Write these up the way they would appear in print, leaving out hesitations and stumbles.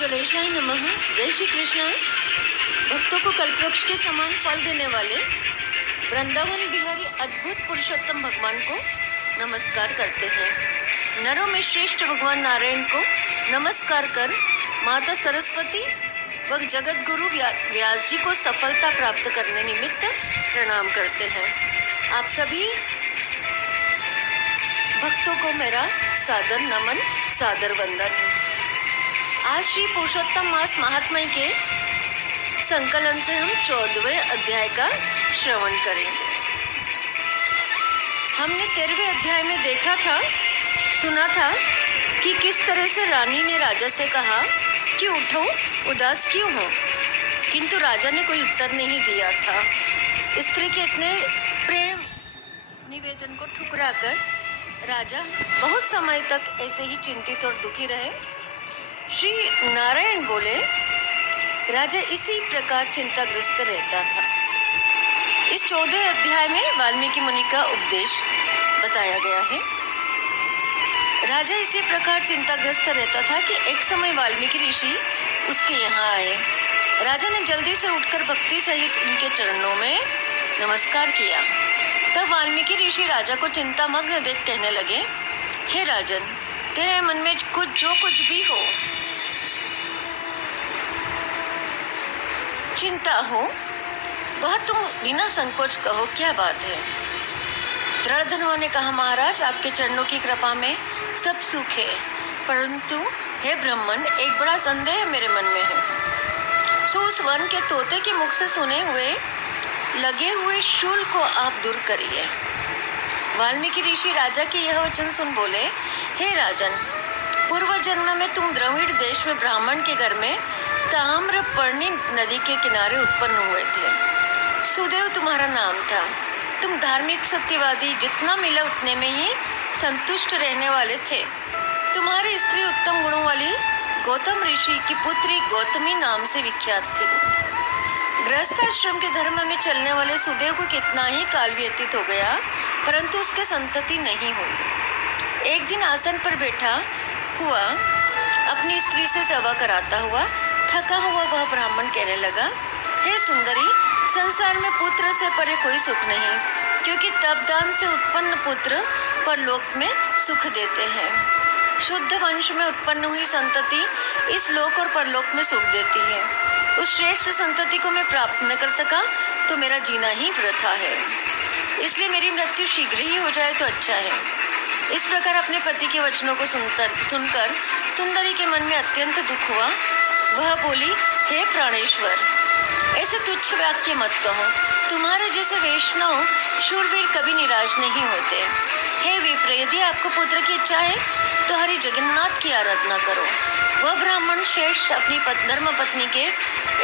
गणेशाय नमः। जय श्री कृष्ण। भक्तों को कल्पवृक्ष के समान फल देने वाले वृंदावन बिहारी अद्भुत पुरुषोत्तम भगवान को नमस्कार करते हैं। नरों में श्रेष्ठ भगवान नारायण को नमस्कार कर माता सरस्वती व जगत गुरु व्यास जी को सफलता प्राप्त करने निमित्त प्रणाम करते हैं। आप सभी भक्तों को मेरा सादर नमन, सादर वंदन। आज श्री पुरुषोत्तम मास महात्म्य के संकलन से हम 14वें अध्याय का श्रवण करेंगे। हमने 13वें अध्याय में देखा था, सुना था कि किस तरह से रानी ने राजा से कहा कि उठो, उदास क्यों हो, किंतु राजा ने कोई उत्तर नहीं दिया था। स्त्री के इतने प्रेम निवेदन को ठुकराकर राजा बहुत समय तक ऐसे ही चिंतित और दुखी रहे। श्री नारायण बोले, राजा इसी प्रकार चिंताग्रस्त रहता था। इस 14वें अध्याय में वाल्मीकि मुनि का उपदेश बताया गया है। राजा इसी प्रकार चिंताग्रस्त रहता था कि एक समय वाल्मीकि ऋषि उसके यहाँ आए। राजा ने जल्दी से उठकर भक्ति सहित उनके चरणों में नमस्कार किया। तब वाल्मीकि ऋषि राजा को चिंतामग्न देख कहने लगे, हे राजन, तेरे मन में जो कुछ भी हो, चिंता हो, वह तुम बिना संकोच कहो, क्या बात है। दृढ़धनुआ ने कहा, महाराज, आपके चरणों की कृपा में सब सुख है, परंतु हे ब्राह्मण, एक बड़ा संदेह मेरे मन में है। सो उस वन के तोते के मुख से सुने हुए लगे हुए शूल को आप दूर करिए। वाल्मीकि ऋषि राजा के यह वचन सुन बोले, हे राजन, पूर्व जन्म में तुम द्रविड़ देश में ब्राह्मण के घर में ताम्रपर्णी नदी के किनारे उत्पन्न हुए थे। सुदेव तुम्हारा नाम था। तुम धार्मिक सत्यवादी, जितना मिला उतने में ही संतुष्ट रहने वाले थे। तुम्हारी स्त्री उत्तम गुणों वाली गौतम ऋषि की पुत्री गौतमी नाम से विख्यात थी। गृहस्थ आश्रम के धर्म में चलने वाले सुदेव को कितना ही काल व्यतीत हो गया, परंतु उसके संतति नहीं हुई। एक दिन आसन पर बैठा हुआ अपनी स्त्री से सेवा कराता हुआ थका हुआ वह ब्राह्मण कहने लगा, हे सुंदरी, संसार में पुत्र से परे कोई सुख नहीं, क्योंकि तपदान से उत्पन्न पुत्र परलोक में सुख देते हैं। शुद्ध वंश में उत्पन्न हुई संतति इस लोक और परलोक में सुख देती है। उस श्रेष्ठ संतति को मैं प्राप्त न कर सका तो मेरा जीना ही वृथा है, इसलिए मेरी मृत्यु शीघ्र ही हो जाए तो अच्छा है। इस प्रकार अपने पति के वचनों को सुनकर सुंदरी के मन में अत्यंत दुख हुआ। वह बोली, हे प्राणेश्वर, ऐसे तुच्छ वाक्य मत कहो। तुम्हारे जैसे वैष्णव शूरवीर कभी निराश नहीं होते। हे विप्र, यदि आपको पुत्र की इच्छा है तो हरि जगन्नाथ की आराधना करो। वह ब्राह्मण श्रेष्ठ अपनी धर्म पत्नी के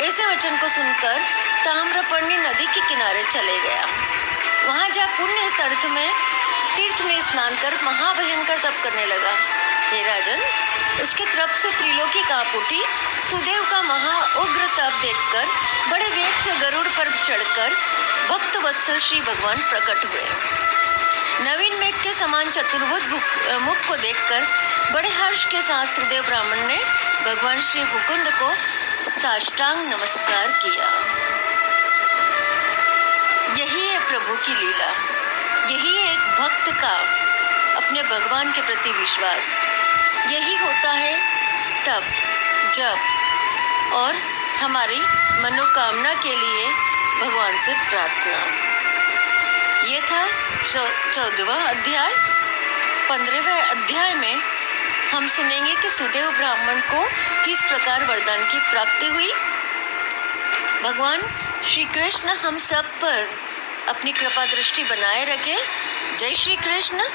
ऐसे वचन को सुनकर ताम्रपर्णी नदी के किनारे चले गया। वहां जा पुण्य तीर्थ में स्नान कर महाभयंकर तप करने लगा। हे राजन, उसके तप से त्रिलोकी कांप उठी। सुदेव का महाउग्र तप देखकर बड़े वेग से गरुड़ पर चढ़कर भक्त वत्सल श्री भगवान प्रकट हुए। नवीन मेघ के समान चतुर्भुज मुख को देखकर बड़े हर्ष के साथ सुदेव ब्राह्मण ने भगवान श्री मुकुंद को साष्टांग नमस्कार किया। यही है प्रभु की लीला, यही है एक भक्त का अपने भगवान के प्रति विश्वास। यही होता है तब जब और हमारी मनोकामना के लिए भगवान से प्रार्थना। ये था 14वां अध्याय। 15वें अध्याय में हम सुनेंगे कि सुदेव ब्राह्मण को किस प्रकार वरदान की प्राप्ति हुई। भगवान श्री कृष्ण हम सब पर अपनी कृपा दृष्टि बनाए रखें। जय श्री कृष्ण।